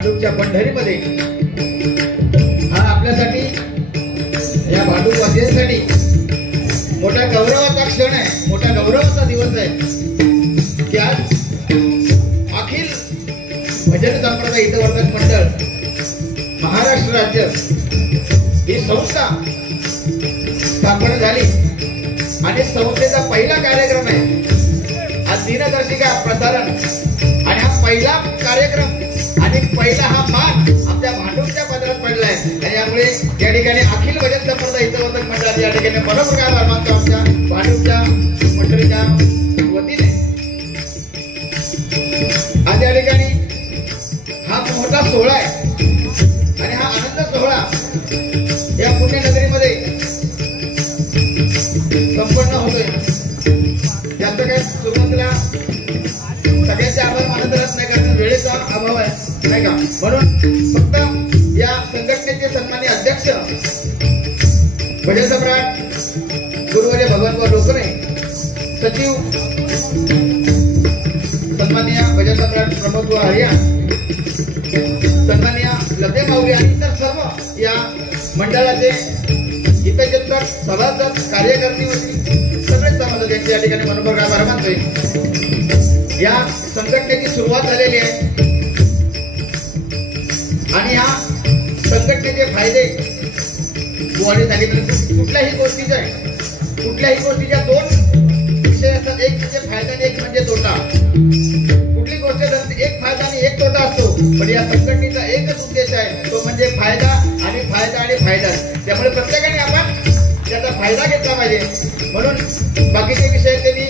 भांडूपच्या पंढरीमध्ये हा आपल्यासाठी या भांडूपवासियांसाठी मोठा गौरवाचा क्षण आहे, मोठा गौरवाचा दिवस आहे की आज अखिल भजन संप्रदाय हितवर्धक मंडळ महाराष्ट्र राज्य ही संस्था स्थापन झाली आणि संस्थेचा पहिला कार्यक्रम आहे आज दिनदर्शिका प्रसारण आणि हा पहिला कार्यक्रम आणि पहिला हा मान आमच्या भांडूपच्या पदरात पडलाय आणि यामुळे या ठिकाणी अखिल भजन संप्रदाय हितवर्धक मंडळाच्या या ठिकाणी मनोभावे आभार मानतो आमच्या भांडूपच्या मंडळीच्या वतीने। आज या ठिकाणी हा मोठा सोहळा आहे आणि हा आनंद सोहळा या पुण्यनगरीमध्ये संपन्न होतोय। जास्त काय सुरुवातीला सगळ्यांचे आभार मानत राहत नाही कारण वेळेचा अभाव आहे नाही का, म्हणून फक्त या संघटनेचे सन्माननीय अध्यक्ष भजन सम्राट गुरुवर्य भगवान लोकरे, सचिव सन्माननीय भजन सम्राट प्रमोद हरिया, सन्माननीय लते माऊली आणि इतर सर्व या मंडळाचे हितचिंतक सभासद कार्यकर्ते होती सगळे सभासद यांचे या ठिकाणी मनोभावे आभार मानतोय। या संघटनेची सुरुवात झालेली आहे आणि या संघटनेचे फायदे बुवाने सांगितले। कुठल्याही गोष्टीच्या दोन विषय असतात, एक म्हणजे फायदा आणि एक म्हणजे तोटा। कुठली गोष्ट एक फायदा आणि एक तोटा असतो, पण या संघटनेचा एकच उद्देश आहे, तो म्हणजे फायदा आणि फायदा आणि फायदा। त्यामुळे प्रत्येकाने आपण त्याचा फायदा घेतला पाहिजे, म्हणून बाकीचे विषय ते मी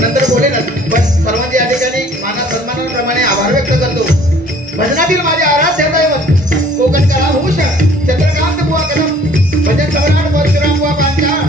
नंतर बोलेनच, पण सर्वांचे या ठिकाणी माना सन्मानाप्रमाणे आभार व्यक्त करतो। भजनातील माझे आराध्य दैवत कोकणकला भूषण चंद्रकांत बुवा कदम, भजन सम्राट परशुराम बुवा पांचाळ,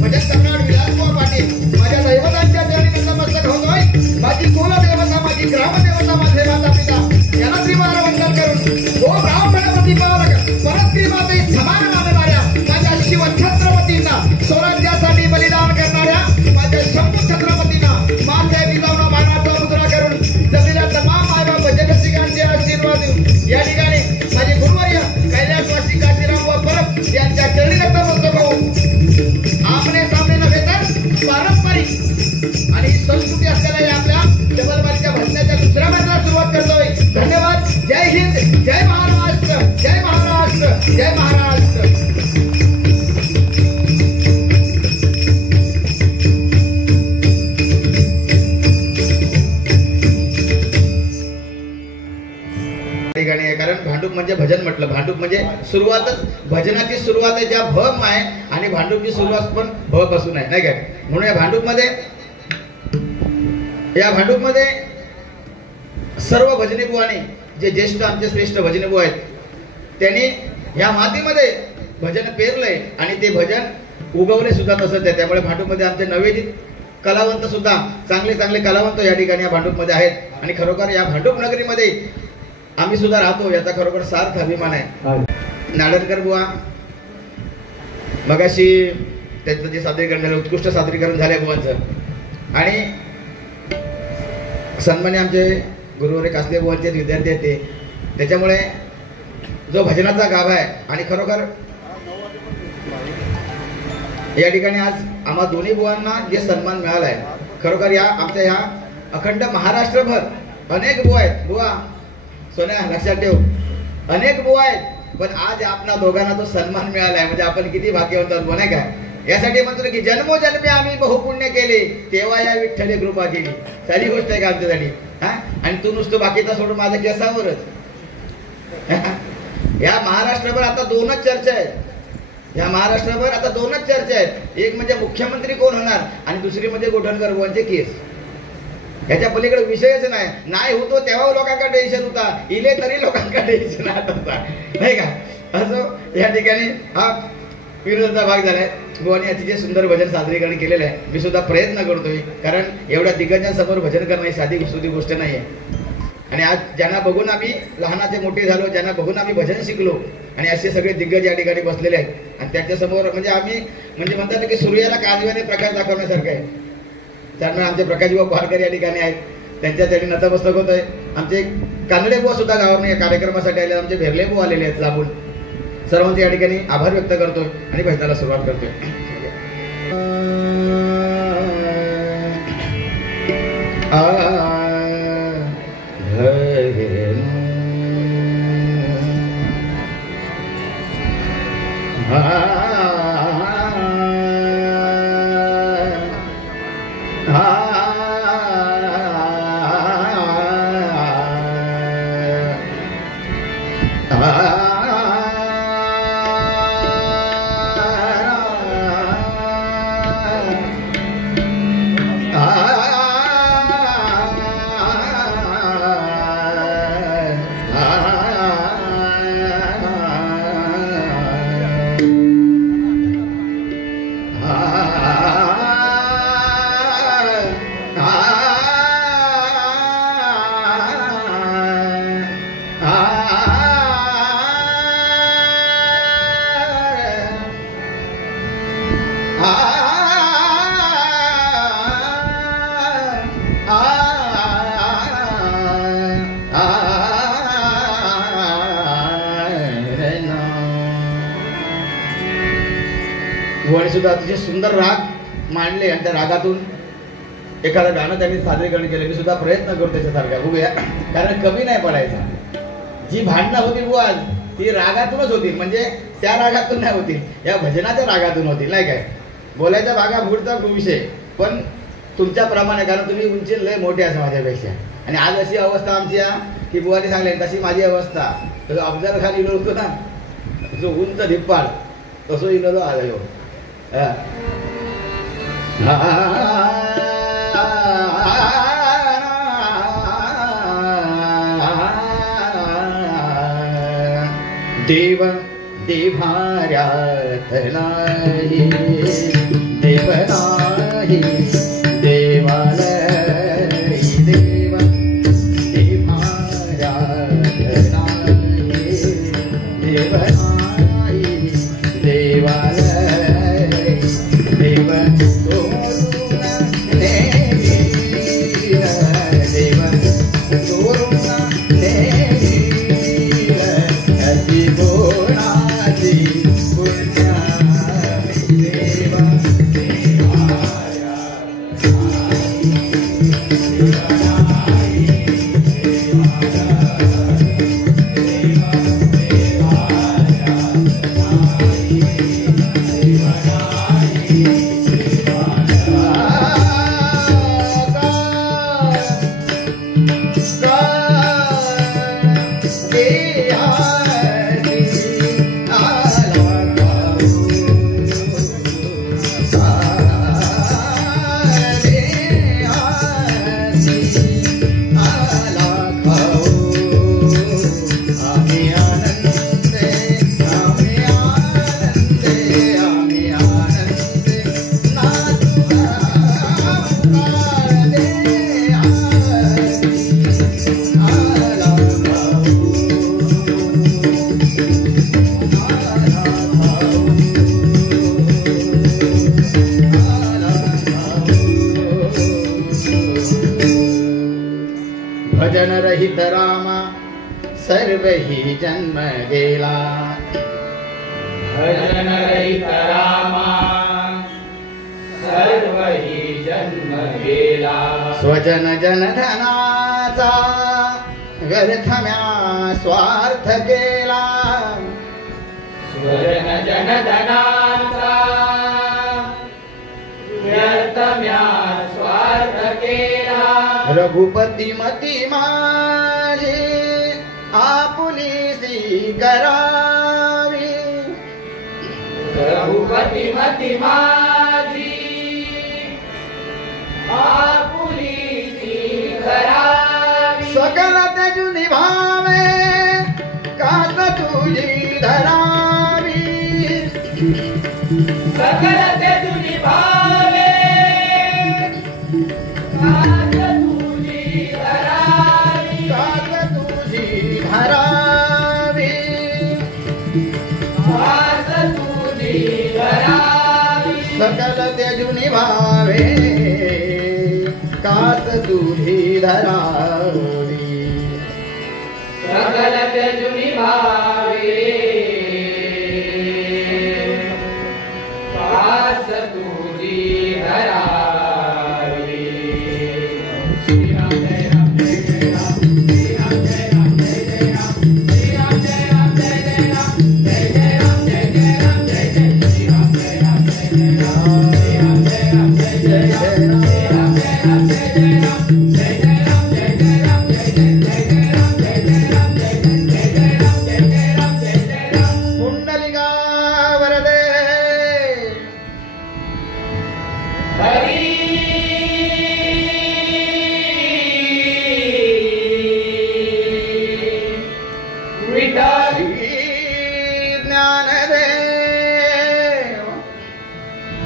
भजन सम्राट विलास बुवा पाटील, माझ्या दैवतांच्या चरणी नतमस्तक होतोय। माझी कुलदेवता, माझी ग्रामदेवता, माझे माता पिता यांना श्रीमान वंदन करून ओ ब्राह्मणपती पालक परस्त्री माते समान मानणाऱ्या माझ्या शिव छत्रपतींना, स्वराज्यासाठी बलिदान करणाऱ्या माझ्या शंभू छत्रपतींना माझ्या विजावना मानाचा मुद्रा करून जमलेल्या तमाम मायबाप भजनरसिकांचे आशीर्वाद देऊन या ठिकाणी माझे गुरुवर्य कैलासवासी काशीराम व परब यांच्या चरणी नतमस्तक होऊन आमने सामने नव्हे तर पारंपरिक आणि संस्कृती असलेल्या या आपल्या जबलबारीच्या भजनाच्या दुसऱ्या मंडळाला सुरुवात करतोय। धन्यवाद। जय हिंद, जय महाराष्ट्र, जय महाराष्ट्र, जय महाराष्ट्र। कारण भांडूप म्हणजे भजन म्हटलं, भांडूप म्हणजे सुरुवातच, भजनाची सुरुवात आहे ज्या भ आहे आणि भांडूपची सुरुवात पण भ पासून आहे नाही काय, म्हणून या भांडूपमध्ये सर्व भजनी बुवाने जे ज्येष्ठ आमचे श्रेष्ठ भजनी बुवा आहेत त्यांनी या मातीमध्ये भजन पेरलंय आणि ते भजन उगवले सुद्धा तसंच आहे। त्यामुळे भांडूपमध्ये आमचे नवोदित कलावंत सुद्धा चांगले चांगले कलावंत या ठिकाणी या भांडूपमध्ये आहेत आणि खरोखर या भांडूप नगरीमध्ये आम्ही सुद्धा राहतो याचा खरोखर सार्थ अभिमान आहे। नाडनकर बुवा मगाशी त्यांचं जे सादरीकरण झालं, उत्कृष्ट सादरीकरण झालंय बुवांचं, आणि सन्मान्य आमचे गुरुवर्य कासले बुवांचे विद्यार्थी आहेत ते, त्याच्यामुळे जो भजनाचा गाभा आहे आणि खरोखर या ठिकाणी आज आम्हा दोन्ही बुवांना जे सन्मान मिळाला आहे, खरोखर या आमच्या ह्या अखंड महाराष्ट्रभर अनेक बुवा आहेत। बुवा सोन्या लक्षात ठेव, अनेक बुवा आहेत, पण आज आपल्या दोघांना तो सन्मान मिळालाय म्हणजे आपण किती भाग्यवंत आहोत नाही काय। यासाठी म्हणतो की जन्मोजन्मी आम्ही बहुपुण्य केले तेव्हा या विठ्ठले कृपा केली, सारी गोष्ट आहे का आमच्यासाठी हा। आणि तू नुसतं बाकीचा सोडून माझं केसावरच या महाराष्ट्रभर आता दोनच चर्चा आहेत, या महाराष्ट्रभर आता दोनच चर्चा आहेत, एक म्हणजे मुख्यमंत्री कोण होणार आणि दुसरी म्हणजे गोठणकर बुवांचे केस। याच्या पलीकडे विषयच नाही होतो तेव्हा लोकांना टेन्शन होता, इले तरी लोकांना टेन्शन होता नाही का। असं या ठिकाणी हा विरोधाचा भाग झालाय। बुवाने अतिशय सुंदर भजन सादरीकरण केलेलं आहे, मी सुद्धा प्रयत्न करतोय कारण एवढ्या दिग्गजांसमोर भजन करणं ही साधी गोष्ट नाही आहे। आणि आज ज्यांना बघून आम्ही लहानाचे मोठे झालो, ज्यांना बघून आम्ही भजन शिकलो आणि असे सगळे दिग्गज या ठिकाणी बसलेले आहेत आणि त्यांच्यासमोर म्हणजे आम्ही म्हणजे म्हणतात की सूर्याला काजव्याने प्रकाश दाखवण्यासारखं आहे। त्यामुळे आमचे प्रकाशभाऊ पारकर या ठिकाणी आहेत, त्यांच्या चरणी नतमस्तक होतोय। आमचे कानडे बुवा सुद्धा गावावरून या कार्यक्रमासाठी आले, आमचे भेरले बुवा आलेले आहेत लांबून. सर्वांचे या ठिकाणी आभार व्यक्त करतोय आणि भजनाला सुरुवात करतोय. बुवाने सुद्धा अतिशय सुंदर राग मांडले आणि त्या रागातून एखादं गाणं त्यांनी सादरीकरण केलं. मी सुद्धा प्रयत्न करतो त्याच्यासारखा बघूया, कारण कमी नाही पडायचा. जी भांडणं होती बुवा ती रागातूनच होतील, म्हणजे त्या रागातून नाही होतील, या भजनाच्या रागातून होतील, नाही काय. बोलायच्या भागा पुढचा विषय, पण तुमच्याप्रमाणे, कारण तुम्ही उंची लय मोठे असं माझ्यापेक्षा. आणि आज अशी अवस्था आमची की बुवाने सांगले तशी माझी अवस्था. तसं अफजल खान इलो होतो ना, जो उंच धिप्पाड तसं इलो आलो. देव देभार्यात नाही, देव नाही देवाला, देव देभार्यात नाही, देव नाही देवाला, देव सोडून नेईल, देव सोडून नेईल, अशी कोणाची पुण्या, देव देवाया भजन रहित रामा सर्व ही जन्म गेला, भजन रहित रामा सर्व ही जन्म गेला, स्वजन जन धनाचा व्यर्थम्या स्वार्थ केला, स्वजन जन धनाचा व्यर्थम्या स्वार्थ केला, रघुपती मती माझी आपुलीसी करावी, रघुपती मती माझी आपुलीसी करावी, सकल तेजुनी भावे कास तुझी धरावी, सकल तेजुनी भावे कास तुझी धरावी, कास तुझी धरावी, कास तुझी धरावी, सकल तेजुनी भावे कास तुझी धरावी. गलत जुनी भावे पास तुझी धरावी श्री राम जय राम जय जय राम श्री राम जय राम जय जय राम श्री राम जय राम जय जय राम जय जय राम जय जय राम जय जय श्री राम जय राम जय जय राम श्री राम जय राम जय जय राम श्री राम जय राम जय जय राम जय जय राम जय जय राम जय जय जय जय राम जय जय राम जय जय जय जय राम जय जय राम जय जय राम पुंडलिका वरदे हरी विठ्ठल श्री ज्ञानदेव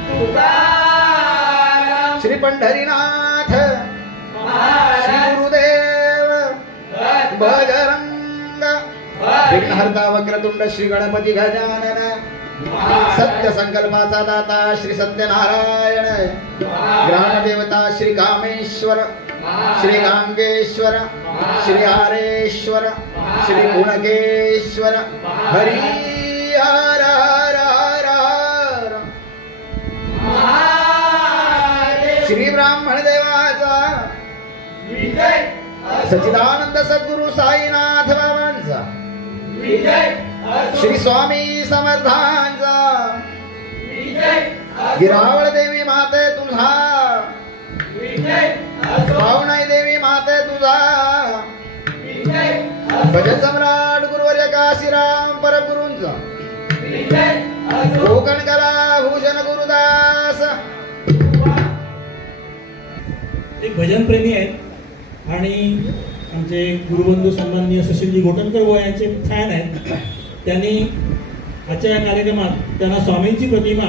तुकाराम श्री पंढरीनाथ श्री महाराज गुरुदेव बजरंग विघ्नहर्ता वक्रतुंड श्री गणपती गजानन सत्य संकल्पाचा दाता श्री सत्यनारायण ग्रामदेवता श्री कामेश्वर श्री गांगेश्वर श्री आरेश्वर श्री गुणकेश्वर हरी हर हर हर हर. श्री ब्राह्मण देवाचा विजय सच्चिदानंद सद्गुरु साईनाथ बाबांचा विजय श्री स्वामी समर्थांचा विजय गिरावळ देवी माते तुझा विजय भावनाई देवी माते तुझा विजय भजन सम्राट गुरुवर्य काशीराम परमगुरूंचा विजय कोकण कला भूषण गुरुदास. एक भजन प्रेमी आहेत आणि आमचे गुरुबंधू सन्माननीय सुशीलजी घोटणकर बुवा यांचे फॅन आहेत. त्यांनी आजच्या या कार्यक्रमात त्यांना स्वामींची प्रतिमा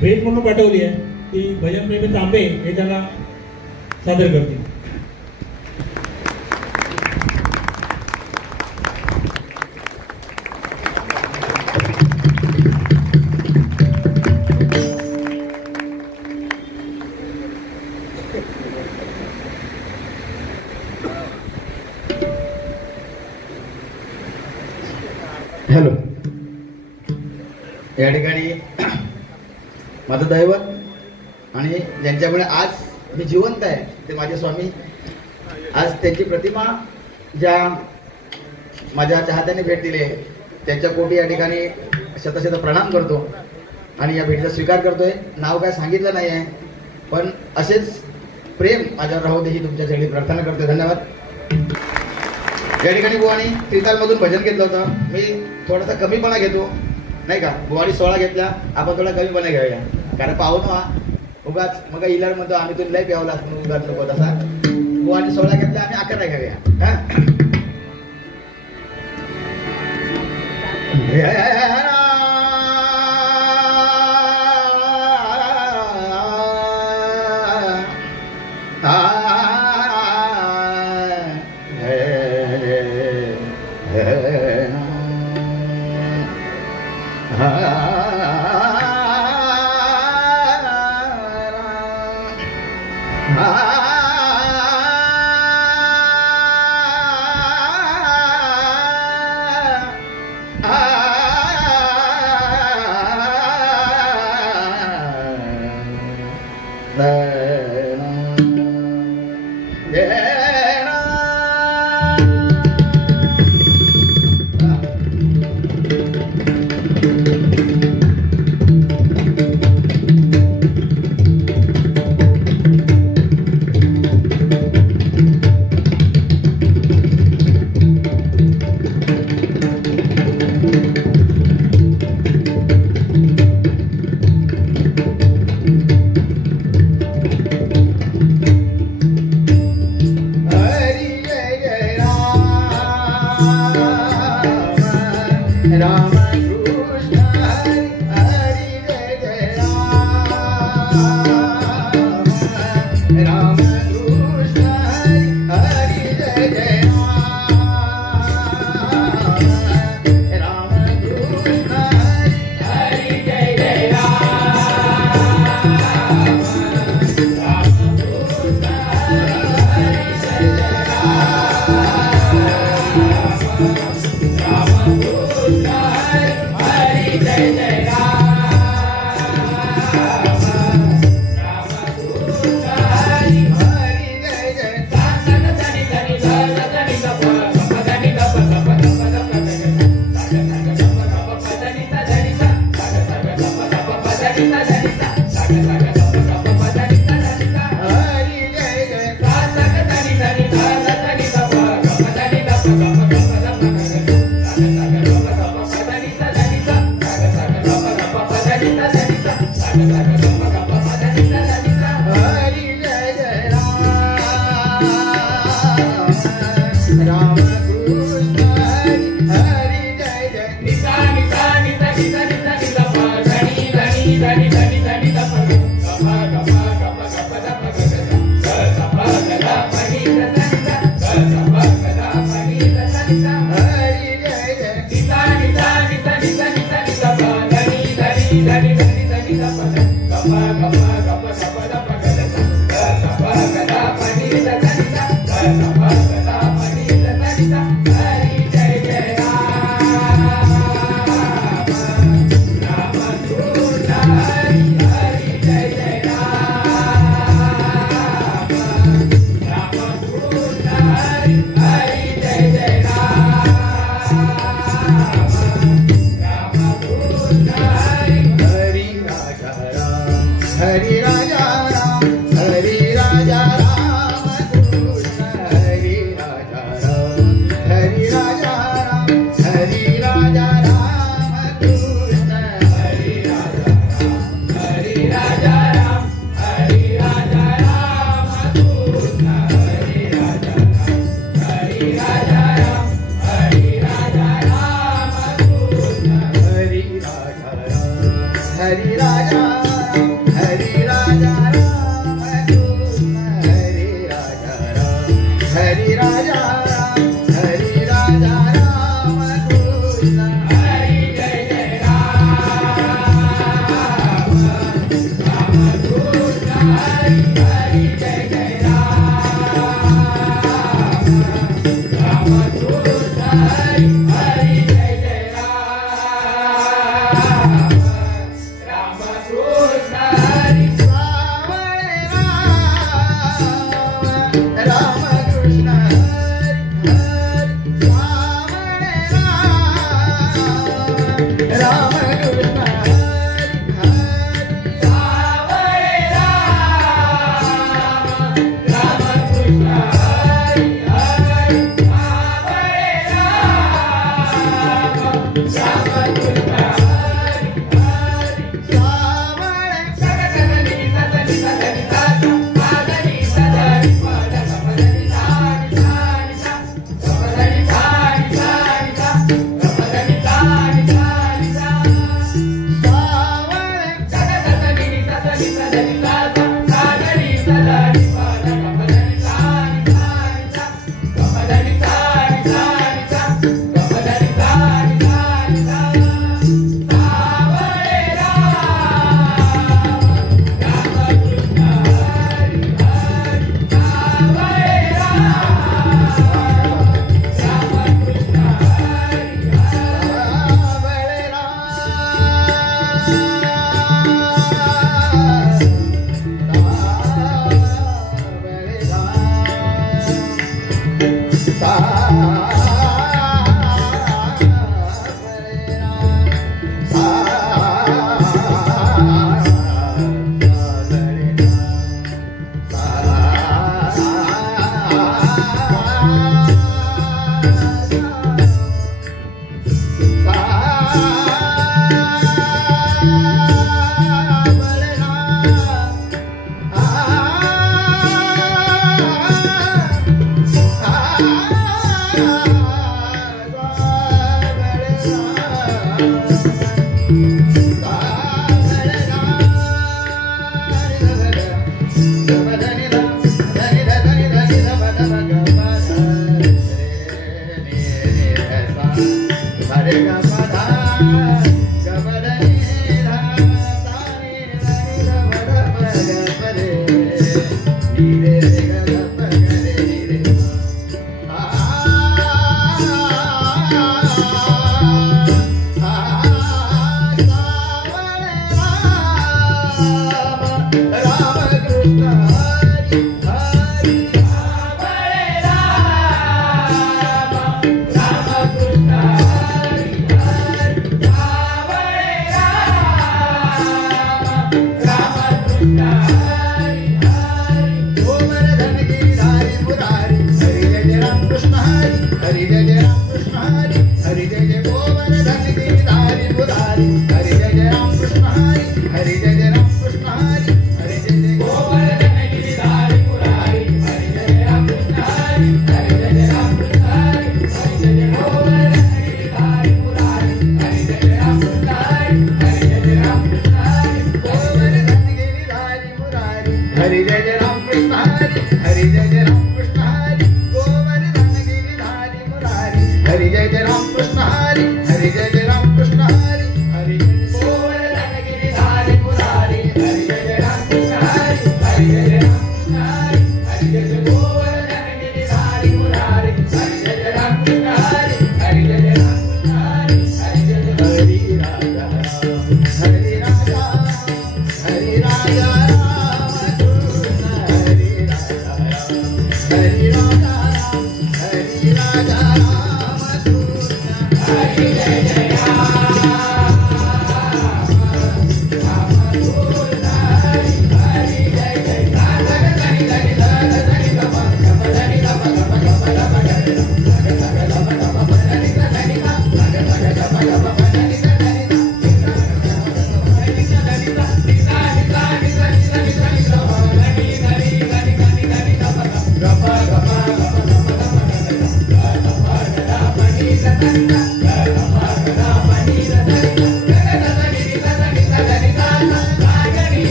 भेट म्हणून पाठवली आहे. ती भजनप्रेमी तांबे हे त्यांना सादर करतील. हॅलो. या ठिकाणी माझं दैवत आणि ज्यांच्यामुळे आज मी जिवंत आहे ते माझे स्वामी. आज त्यांची प्रतिमा ज्या माझ्या चाहत्याने भेट दिली आहे त्यांच्या कोटी या ठिकाणी शतशत प्रणाम करतो आणि या भेटीचा स्वीकार करतोय. नाव काय सांगितलं नाही आहे पण असेच प्रेम माझ्यावर राहू दे ही तुमच्या सगळी प्रार्थना करतोय. धन्यवाद. या ठिकाणी बुवानी त्रितालमधून भजन घेतलं होतं. मी थोडासा कमीपणा घेतो नाही का. बुवानी 16 घेतल्या, आपण थोडा कमीपणा घेऊया कारण पाहून उगाच मग इलार म्हणतो आम्ही तुला लय प्यावला उगाच नको तसा. बुवानी 16 घेतल्या, आम्ही 11 घेऊया.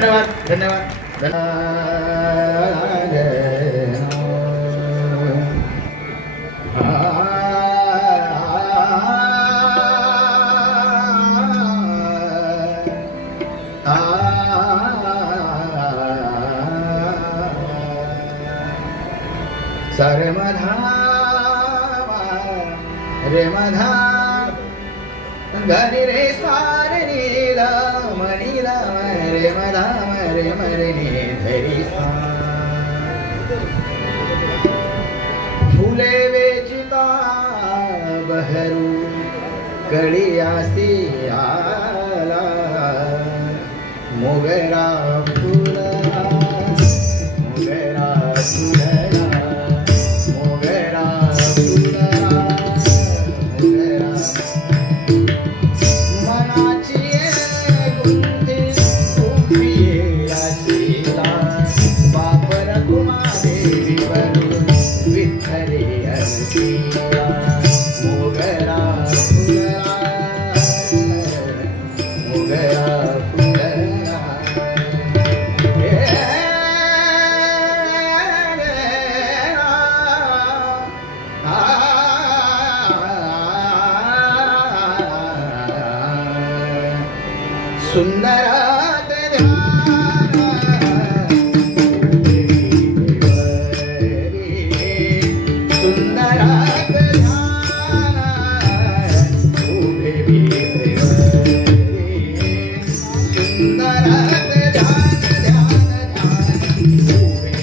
धन्यवाद धन्यवाद सारे मधा रे मधा गरी रे सारे नीला मनीला रे मधा रे मरे नी धरी फुले वेचिता बहरू कळियासी आला मोगरा फुला मोगरा फुला मोगरा फुला मोगरा मनाची गुंती उभी आशीला बापर कुमारी वरून विठ्ठली अंतीला मोगरा फुला मोगरा फुला सुंदरात ध्यान सुंदरात ध्यान उभे वीरे सुंदरात ध्यान ध्यान ध्यान उभे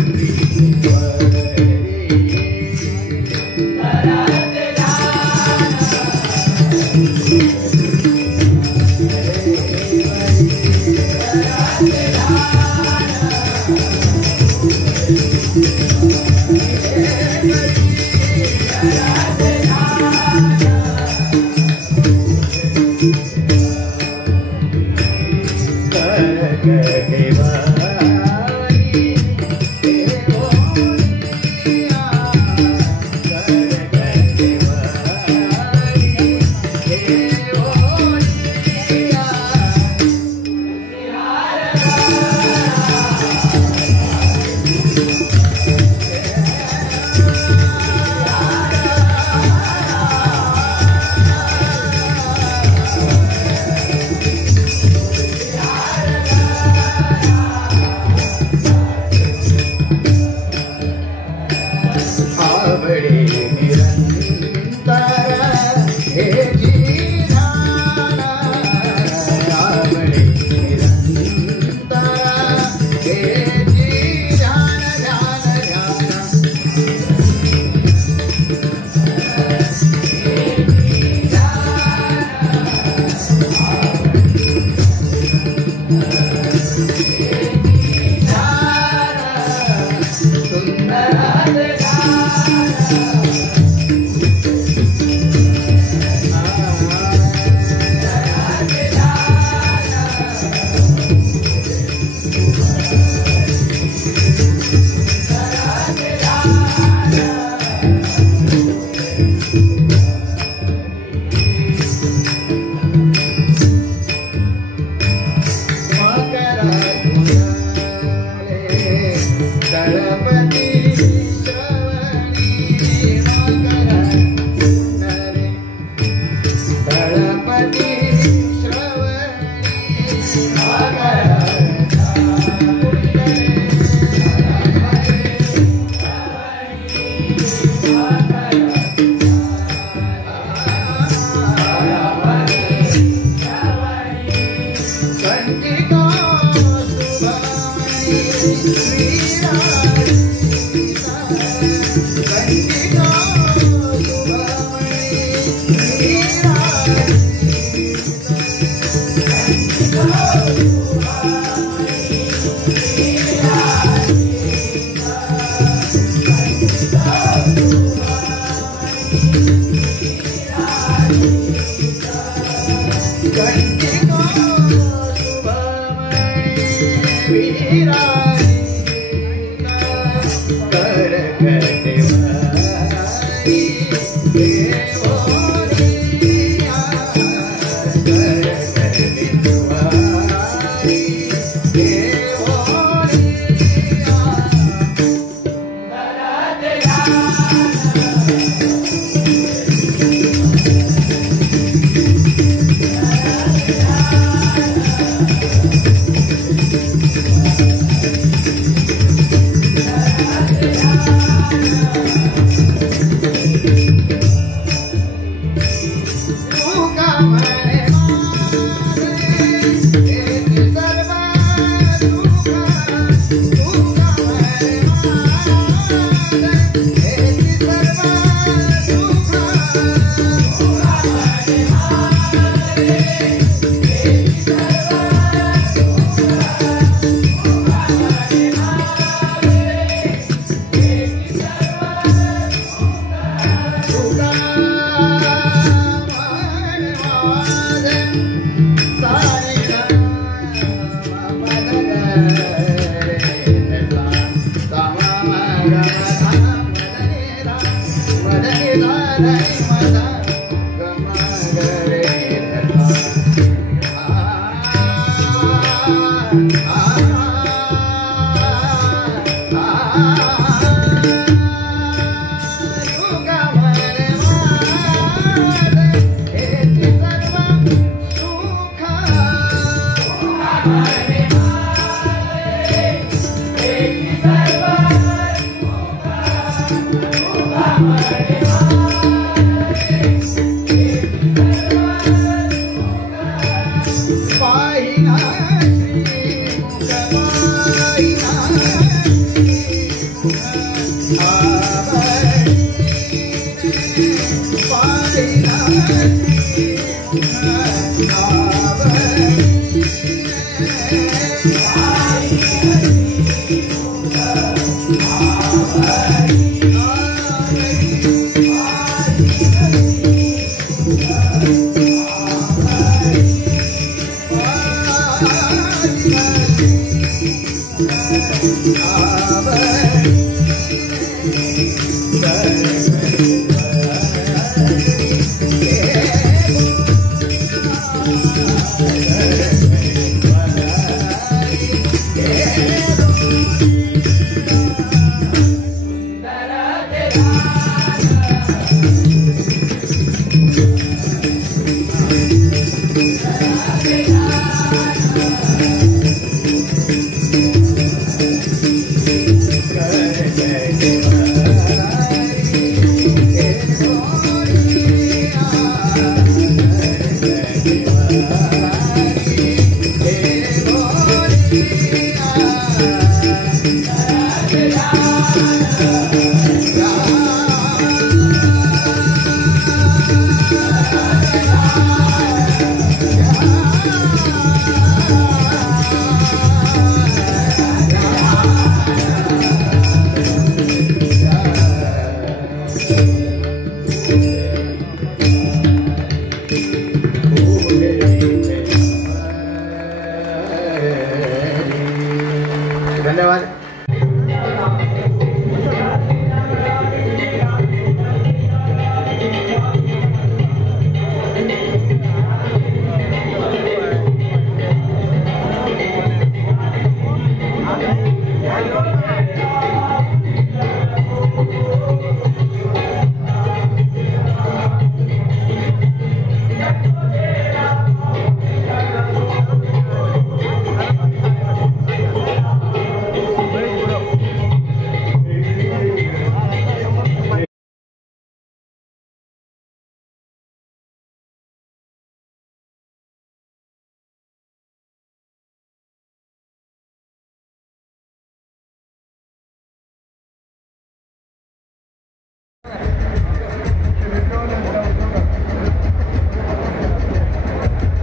धन्यवाद.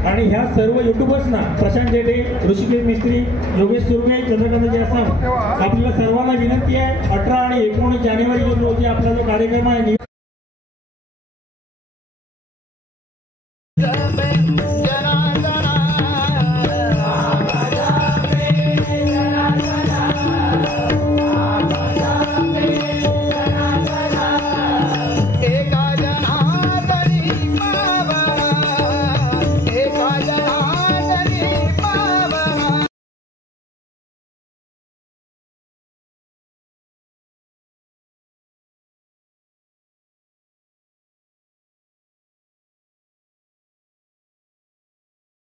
आणि ह्या सर्व युट्यूबर्सना प्रशांत जेठे, ऋषिकेश मिस्त्री, योगेश सुर्वे, चंद्रकांत जयसाम आपल्याला सर्वांना विनंती आहे 18 आणि 19 जानेवारी रोजी आपला जो कार्यक्रम आहे